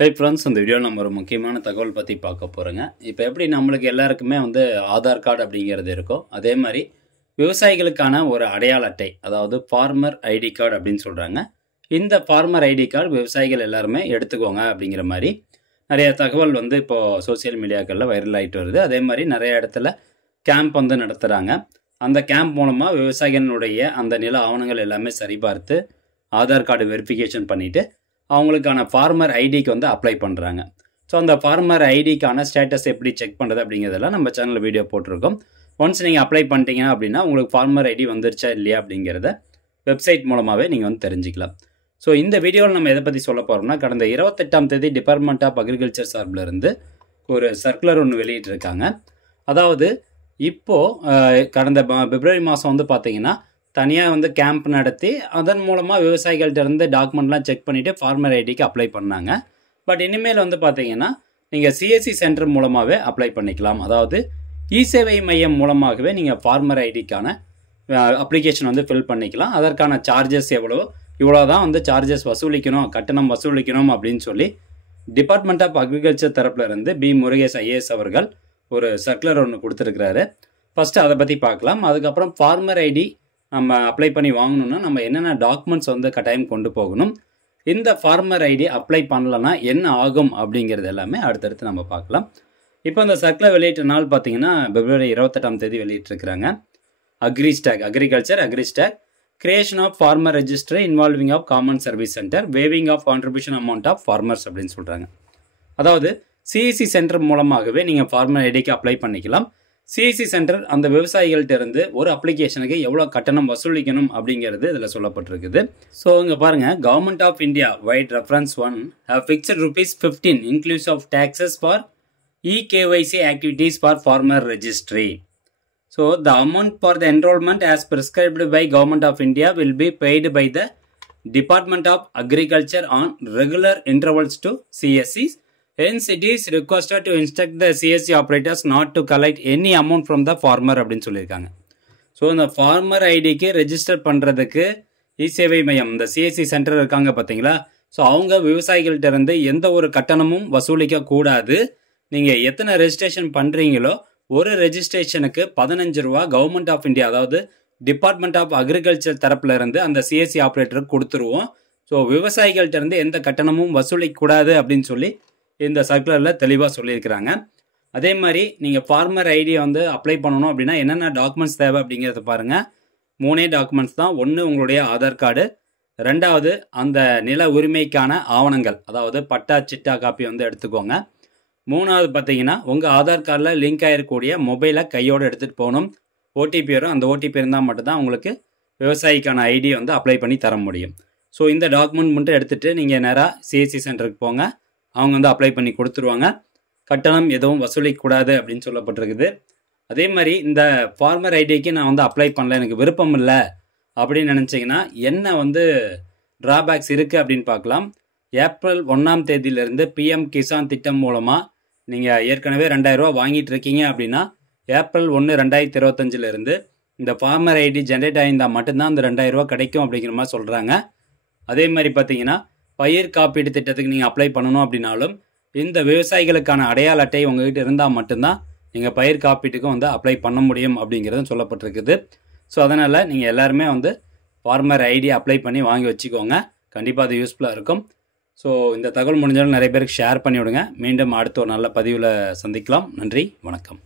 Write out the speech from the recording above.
Hey friends, இந்த வீடியோவில் நம்ம ஒரு முக்கியமான தகவல் பற்றி பார்க்க போகிறோங்க. இப்போ எப்படி நம்மளுக்கு எல்லாருக்குமே ஆதார் கார்டு அப்படிங்கிறது இருக்கும், அதே மாதிரி விவசாயிகளுக்கான ஒரு அடையாள அட்டை, அதாவது ஃபார்மர் ஐடி கார்டு அப்படின்னு சொல்கிறாங்க. இந்த ஃபார்மர் ஐடி கார்டு விவசாயிகள் எல்லாருமே எடுத்துக்கோங்க அப்படிங்கிற மாதிரி நிறைய தகவல் இப்போது சோசியல் மீடியாக்களில் வைரல் ஆகிட்டு வருது. அதே மாதிரி நிறைய இடத்துல கேம்ப் நடத்துகிறாங்க. அந்த கேம்ப் மூலமாக விவசாயிகளுடைய அந்த நில ஆவணங்கள் எல்லாமே சரிபார்த்து ஆதார் கார்டு வெரிஃபிகேஷன் பண்ணிவிட்டு அவங்களுக்கான ஃபார்மர் ஐடிக்கு அப்ளை பண்ணுறாங்க. ஸோ அந்த ஃபார்மர் ஐடிக்கான ஸ்டேட்டஸ் எப்படி செக் பண்ணுறது அப்படிங்கிறதெல்லாம் நம்ம சேனலில் வீடியோ போட்டிருக்கோம். ஒன்ஸ் நீங்கள் அப்ளை பண்ணிட்டீங்க அப்படின்னா உங்களுக்கு ஃபார்மர் ஐடி வந்துருச்சா இல்லையா அப்படிங்கிறத வெப்சைட் மூலமாகவே நீங்கள் தெரிஞ்சிக்கலாம். ஸோ இந்த வீடியோவில் நம்ம எதை பற்றி சொல்ல போகிறோம்னா, கடந்த 28ஆம் தேதி டிபார்ட்மெண்ட் ஆஃப் அக்ரிகல்ச்சர் சார்பில் இருந்து ஒரு சர்க்குலர் ஒன்று வெளியிட்டிருக்காங்க. அதாவது இப்போது கடந்த பிப்ரவரி மாதம் பார்த்தீங்கன்னா தனியாக கேம்ப் நடத்தி அதன் மூலமாக விவசாயிகள்கிட்ட இருந்து டாக்குமெண்ட்லாம் செக் பண்ணிவிட்டு ஃபார்மர் ஐடிக்கு அப்ளை பண்ணாங்க. பட் இனிமேல் பார்த்தீங்கன்னா நீங்கள் சிஎஸ்சி சென்டர் மூலமாகவே அப்ளை பண்ணிக்கலாம். அதாவது இ-சேவை மையம் மூலமாகவே நீங்கள் ஃபார்மர் ஐடிக்கான அப்ளிகேஷன் ஃபில் பண்ணிக்கலாம். அதற்கான சார்ஜஸ் இவ்வளோ தான் சார்ஜஸ் வசூலிக்கணும், கட்டணம் வசூலிக்கணும் அப்படின்னு சொல்லி டிபார்ட்மெண்ட் ஆஃப் அக்ரிகல்ச்சர் தரப்பில் இருந்து பி முருகேஷ் ஐஏஎஸ் அவர்கள் ஒரு சர்க்குலர் ஒன்று கொடுத்துருக்கிறாரு. ஃபஸ்ட்டு அதை பற்றி பார்க்கலாம். அதுக்கப்புறம் ஃபார்மர் ஐடி நம்ம அப்ளை பண்ணி வாங்கணும்னா நம்ம என்னென்ன டாக்குமெண்ட்ஸ் கட்டாயம் கொண்டு போகணும், இந்த ஃபார்மர் ஐடி அப்ளை பண்ணலன்னா என்ன ஆகும் அப்படிங்கிறது எல்லாமே அடுத்தடுத்து நம்ம பார்க்கலாம். இப்போ இந்த சர்க்குலர் வெளியிட்ட நாள் பார்த்தீங்கன்னா பிப்ரவரி 28ஆம் தேதி வெளியிட்டிருக்கிறாங்க. Agriculture agristack creation of farmer registry involving of common service centre waiving of contribution amount of farmers அப்படின்னு சொல்கிறாங்க. அதாவது சிஎஸ்சி சென்டர் மூலமாகவே நீங்கள் ஃபார்மர் ஐடிக்கு அப்ளை பண்ணிக்கலாம். சிஎஸ்சி சென்டர் அந்த விவசாயிகள்கிட்ட இருந்து ஒரு அப்ளிகேஷனுக்கு எவ்வளோ கட்டணம் வசூலிக்கணும் அப்படிங்கிறது இதில் சொல்லப்பட்டிருக்குது. ஸோ இங்கே பாருங்கள், government of India vide reference 1 have fixed ₹15 inclusive of taxes for eKYC activities for farmer registry. So the amount for the enrollment as prescribed by Government of India will be paid by the Department of Agriculture on regular intervals to CSCs. Hence, it is requested to instruct the CSC operators not to collect any amount from the farmer அப்படின்னு சொல்லியிருக்காங்க. So இந்த farmer ஐடிக்கு register பண்ணுறதுக்கு இ-சேவை மையம், இந்த CSC centre இருக்காங்க பார்த்தீங்களா, so அவங்க விவசாயிகள்கிட்ட இருந்து எந்த ஒரு கட்டணமும் வசூலிக்க கூடாது. நீங்கள் எத்தனை ரெஜிஸ்ட்ரேஷன் பண்ணுறீங்களோ ஒரு ரெஜிஸ்ட்ரேஷனுக்கு 15 ரூபா கவர்மெண்ட் ஆஃப் இந்தியா, அதாவது டிபார்ட்மெண்ட் ஆஃப் அக்ரிகல்ச்சர் தரப்பில் இருந்து அந்த சிஎஸ்சி ஆப்ரேட்டருக்கு கொடுத்துருவோம். ஸோ விவசாயிகள்கிட்ட இருந்து எந்த கட்டணமும் வசூலிக்கூடாது அப்படின்னு சொல்லி இந்த சர்க்குலரில் தெளிவாக சொல்லியிருக்கிறாங்க. அதே மாதிரி நீங்கள் ஃபார்மர் ஐடியை அப்ளை பண்ணணும் அப்படின்னா என்னென்ன டாக்குமெண்ட்ஸ் தேவை அப்படிங்கிறத பாருங்கள். 3 டாக்குமெண்ட்ஸ் தான். ஒன்று உங்களுடைய ஆதார் கார்டு, 2வது அந்த நில உரிமைக்கான ஆவணங்கள், அதாவது பட்டா சிட்டா காப்பி எடுத்துக்கோங்க. 3வது பார்த்தீங்கன்னா உங்கள் ஆதார் கார்டில் லிங்க் ஆகிருக்கக்கூடிய மொபைலை கையோடு எடுத்துகிட்டு போகணும். ஓடிபி வரும், அந்த ஓடிபி இருந்தால் மட்டும்தான் உங்களுக்கு விவசாயிக்கான ஐடியை அப்ளை பண்ணி தர முடியும். ஸோ இந்த டாக்குமெண்ட் மட்டும் எடுத்துகிட்டு நீங்கள் நேராக சிஎஸ்சி சென்டருக்கு போங்க. அவங்க அப்ளை பண்ணி கொடுத்துருவாங்க. கட்டணம் எதுவும் வசூலிக்கூடாது அப்படின்னு சொல்லப்பட்டிருக்குது. அதே மாதிரி இந்த ஃபார்மர் ஐடிக்கு நான் அப்ளை பண்ணல, எனக்கு விருப்பம் இல்லை அப்படின்னு நினச்சிங்கன்னா என்ன ட்ராபேக்ஸ் இருக்குது அப்படின்னு பார்க்கலாம். ஏப்ரல் 1ஆம் தேதியிலேருந்து பிஎம் கிசான் திட்டம் மூலமாக நீங்கள் ஏற்கனவே 2000 ரூபா வாங்கிட்டு இருக்கீங்க அப்படின்னா ஏப்ரல் 1, 2025 இந்த ஃபார்மர் ஐடி ஜென்ரேட் ஆகியிருந்தால் மட்டும்தான் அந்த 2000 ரூபா கிடைக்கும் அப்படிங்கிற மாதிரி சொல்கிறாங்க. அதே மாதிரி பார்த்தீங்கன்னா பயிர் காப்பீடு திட்டத்துக்கு நீங்கள் அப்ளை பண்ணணும் அப்படின்னாலும் இந்த விவசாயிகளுக்கான அடையாள அட்டை உங்ககிட்ட இருந்தால் மட்டும்தான் நீங்கள் பயிர் காப்பீட்டுக்கும் அப்ளை பண்ண முடியும் அப்படிங்கிறதும் சொல்லப்பட்டிருக்குது. ஸோ அதனால் நீங்கள் எல்லாருமே ஃபார்மர் ஐடி அப்ளை பண்ணி வாங்கி வச்சுக்கோங்க. கண்டிப்பாக அது யூஸ்ஃபுல்லாக இருக்கும். ஸோ இந்த தகவல் முடிஞ்சாலும் நிறைய பேருக்கு ஷேர் பண்ணி விடுங்க. மீண்டும் அடுத்த ஒரு நல்ல பதிவில் சந்திக்கலாம். நன்றி, வணக்கம்.